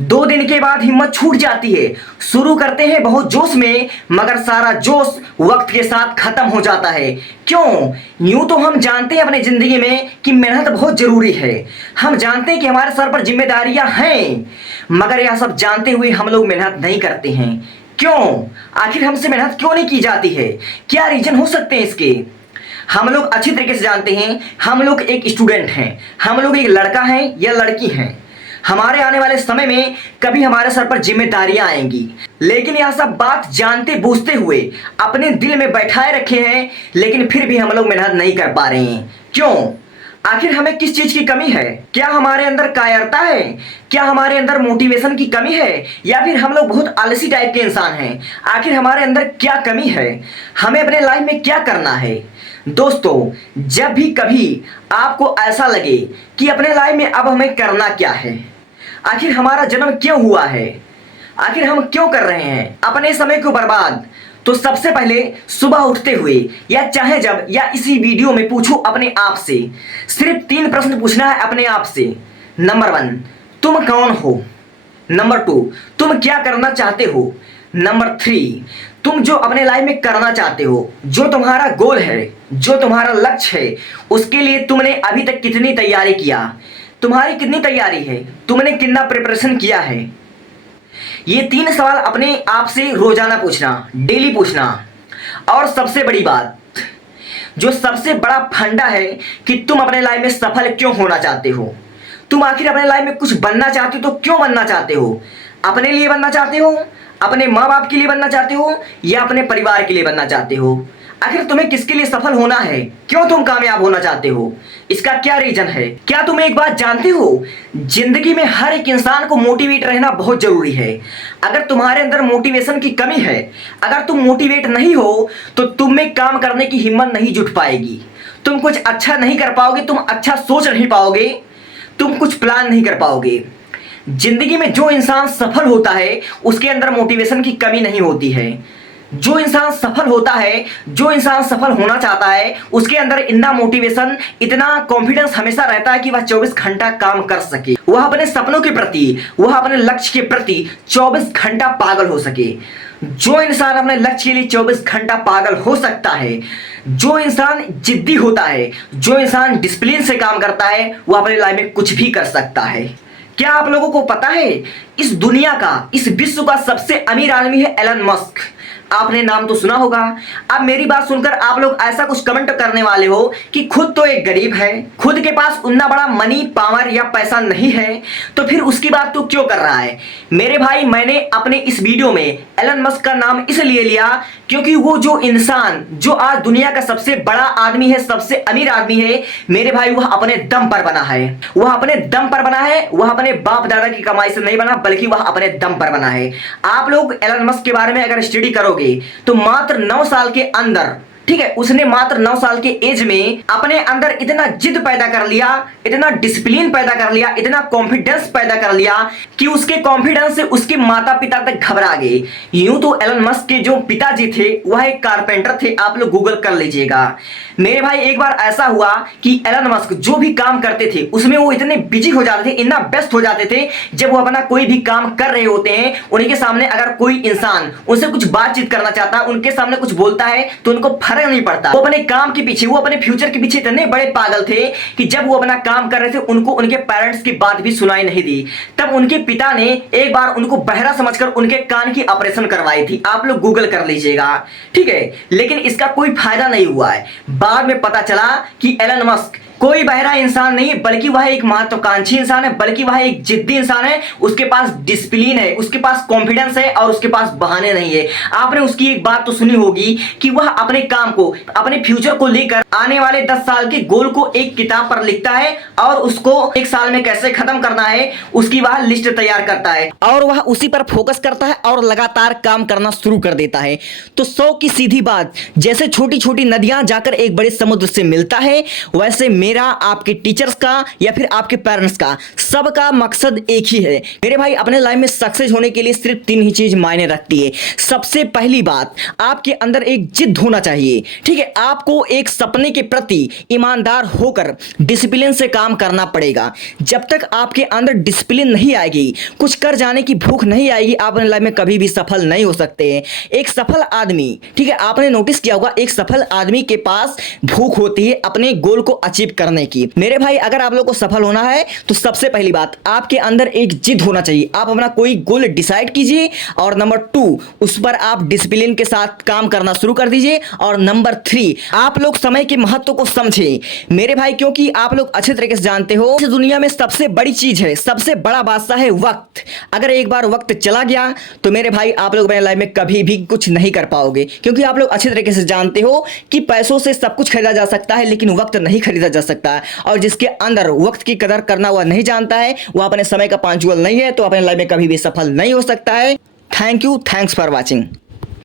2 दिन के बाद हिम्मत छूट जाती है। शुरू करते हैं बहुत जोश में, मगर सारा जोश वक्त के साथ खत्म हो जाता है। क्यों? यूं तो हम जानते हैं अपनी जिंदगी में कि मेहनत बहुत जरूरी है। हम जानते हैं कि हमारे सर पर जिम्मेदारियां हैं, मगर यह सब जानते हुए हम लोग मेहनत नहीं करते हैं। क्यों? आखिर हमसे मेहनत क्यों नहीं की जाती है? क्या रीजन हो सकते हैं इसके? हम लोग अच्छी तरीके से जानते हैं, हम लोग एक स्टूडेंट हैं, हम लोग एक लड़का है या लड़की हैं। हमारे आने वाले समय में कभी हमारे सर पर जिम्मेदारियां आएंगी, लेकिन यह सब बात जानते बूझते हुए अपने दिल में बैठाए रखे हैं, लेकिन फिर भी हम लोग मेहनत नहीं कर पा रहे हैं। क्यों? आखिर हमें किस चीज की कमी है? क्या हमारे अंदर कायरता है? क्या हमारे अंदर मोटिवेशन की कमी है? या फिर हम लोग बहुत आलसी टाइप के इंसान हैं? आखिर हमारे अंदर क्या कमी है? हमें अपने लाइफ में क्या करना है? दोस्तों, जब भी कभी आपको ऐसा लगे कि अपने लाइफ में अब हमें करना क्या है, आखिर हमारा जन्म क्यों हुआ है, आखिर हम क्यों कर रहे हैं अपने समय को बर्बाद, तो सबसे पहले सुबह उठते हुए या चाहे जब या इसी वीडियो में पूछो अपने आप से, सिर्फ 3 प्रश्न पूछना है अपने आप से। नंबर 1, तुम कौन हो? नंबर 2, तुम क्या करना चाहते हो? नंबर 3, तुम जो अपने लाइफ में करना चाहते हो, जो तुम्हारा गोल है, जो तुम्हारा लक्ष्य है, उसके लिए तुमने अभी तक कितनी तैयारी किया, तुम्हारी कितनी तैयारी है, तुमने कितना प्रिपरेशन किया है। ये 3 सवाल अपने आप से रोजाना पूछना, डेली पूछना। और सबसे बड़ी बात, जो सबसे बड़ा फंडा है कि तुम अपने लाइफ में सफल क्यों होना चाहते हो। तुम आखिर अपने लाइफ में कुछ बनना चाहते हो तो क्यों बनना चाहते हो? अपने लिए बनना चाहते हो, अपने माँ बाप के लिए बनना चाहते हो, या अपने परिवार के लिए बनना चाहते हो? आखिर तुम्हें किसके लिए सफल होना है? क्यों तुम कामयाब होना चाहते हो? इसका क्या रीजन है? क्या तुम एक बात जानते हो, जिंदगी में हर एक इंसान को मोटिवेट रहना बहुत जरूरी है। अगर तुम्हारे अंदर मोटिवेशन की कमी है, अगर तुम मोटिवेट नहीं हो, तो तुम में काम करने की हिम्मत नहीं जुट पाएगी, तुम कुछ अच्छा नहीं कर पाओगे, तुम अच्छा सोच नहीं पाओगे, तुम कुछ प्लान नहीं कर पाओगे। जिंदगी में जो इंसान सफल होता है उसके अंदर मोटिवेशन की कमी नहीं होती है। जो इंसान सफल होता है, जो इंसान सफल होना चाहता है, उसके अंदर इतना मोटिवेशन, इतना कॉन्फिडेंस हमेशा रहता है कि वह 24 घंटा काम कर सके, वह अपने सपनों के प्रति, वह अपने लक्ष्य के प्रति 24 घंटा पागल हो सके। जो इंसान अपने लक्ष्य के लिए 24 घंटा पागल हो सकता है, जो इंसान जिद्दी होता है, जो इंसान डिसिप्लिन से काम करता है, वह अपने लाइफ में कुछ भी कर सकता है। क्या आप लोगों को पता है, इस दुनिया का, इस विश्व का सबसे अमीर आदमी है एलन मस्क। आपने नाम तो सुना होगा। अब मेरी बात सुनकर आप लोग ऐसा कुछ कमेंट करने वाले हो कि खुद तो एक गरीब है, खुद के पास उतना बड़ा मनी पावर या पैसा नहीं है, तो फिर उसकी बात तो क्यों कर रहा है? मेरे भाई, मैंने अपने इस वीडियो में एलन मस्क का नाम इसलिए लिया क्योंकि वो जो इंसान, जो आज दुनिया का सबसे बड़ा आदमी है, सबसे अमीर आदमी है, मेरे भाई, वह अपने दम पर बना है। वह अपने दम पर बना है, वह अपने बाप दादा की कमाई से नहीं बना, बल्कि वह अपने दम पर बना है। आप लोग एलन मस्क के बारे में अगर स्टडी करोगे तो मात्र 9 साल के अंदर, ठीक है, उसने मात्र 9 साल के एज में अपने अंदर इतना जिद पैदा कर लिया, इतना डिसिप्लिन पैदा कर लिया, इतना कॉन्फिडेंस पैदा कर लिया कि उसके कॉन्फिडेंस से उसके माता पिता तक घबरा गए। यूं तो एलन मस्क के जो पिताजी थे वह एक कारपेंटर थे, आप लोग गूगल कर लीजिएगा। मेरे भाई, एक बार ऐसा हुआ कि एलन मस्क जो भी काम करते थे उसमें वो इतने बिजी हो जाते थे, इतना व्यस्त हो जाते थे, जब वो अपना कोई भी काम कर रहे होते हैं, उनके सामने अगर कोई इंसान उनसे कुछ बातचीत करना चाहता है, उनके सामने कुछ बोलता है, तो उनको फर्क नहीं पड़ता। वो अपने काम के पीछे, वो अपने फ्यूचर के पीछे इतने बड़े पागल थे कि जब वो अपना काम कर रहे थे, उनको उनके पेरेंट्स की बात भी सुनाई नहीं दी। तब उनके पिता ने एक बार उनको बहरा समझकर उनके कान की ऑपरेशन करवाई थी, आप लोग गूगल कर लीजिएगा, ठीक है। लेकिन इसका कोई फायदा नहीं हुआ है। बाद में पता चला कि एलन मस्क कोई बहरा इंसान नहीं है, बल्कि वह एक महत्वाकांक्षी इंसान है, बल्कि वह एक जिद्दी इंसान है। उसके पास डिसिप्लिन है, उसके पास कॉन्फिडेंस है, और उसके पास बहाने नहीं है। आपने उसकी एक बात तो सुनी होगी कि वह अपने काम को, अपने फ्यूचर को लेकर आने वाले 10 साल के गोल को एक किताब पर लिखता है, और उसको 1 साल में कैसे खत्म करना है उसकी वह लिस्ट तैयार करता है, और वह उसी पर फोकस करता है और लगातार काम करना शुरू कर देता है। तो 100 की सीधी बात, जैसे छोटी छोटी नदियां जाकर एक बड़े समुद्र से मिलता है, वैसे मेरा, आपके टीचर्स का या फिर आपके पेरेंट्स का, सबका मकसद एक ही है। मेरे भाई अपने लाइफ में सक्सेस होने के लिए सिर्फ 3 ही चीज मायने रखती है। सबसे पहली बात, आपके अंदर एक जिद होना चाहिए। ठीक है, आपको एक सपने के प्रति ईमानदार होकर डिसिप्लिन से काम करना पड़ेगा। जब तक आपके अंदर डिसिप्लिन नहीं आएगी, कुछ कर जाने की भूख नहीं आएगी, आप अपने लाइफ में कभी भी सफल नहीं हो सकते हैं। एक सफल आदमी, ठीक है, आपने नोटिस किया होगा, एक सफल आदमी के पास भूख होती है अपने गोल को अचीव करने की। मेरे भाई अगर आप लोगों को सफल होना है तो सबसे पहली बात, आपके अंदर एक जिद होना चाहिए। आप अपना कोई गोल डिसाइड कीजिए और नंबर 2, उस पर आप डिसिप्लिन के साथ काम करना शुरू कर दीजिए। और नंबर 3, आप लोग समय के महत्व को समझें मेरे भाई, क्योंकि आप लोग अच्छे तरीके से जानते हो इस दुनिया में सबसे बड़ी चीज है, सबसे बड़ा बादशाह है वक्त। अगर एक बार वक्त चला गया तो मेरे भाई आप लोग अपने लाइफ में कभी भी कुछ नहीं कर पाओगे, क्योंकि आप लोग अच्छे तरीके से जानते हो कि पैसों से सब कुछ खरीदा जा सकता है लेकिन वक्त नहीं खरीदा जा सकता है। और जिसके अंदर वक्त की कदर करना वह नहीं जानता है, वह अपने समय का पंक्चुअल नहीं है, तो अपने लाइफ में कभी भी सफल नहीं हो सकता है। Thank you, thanks for watching.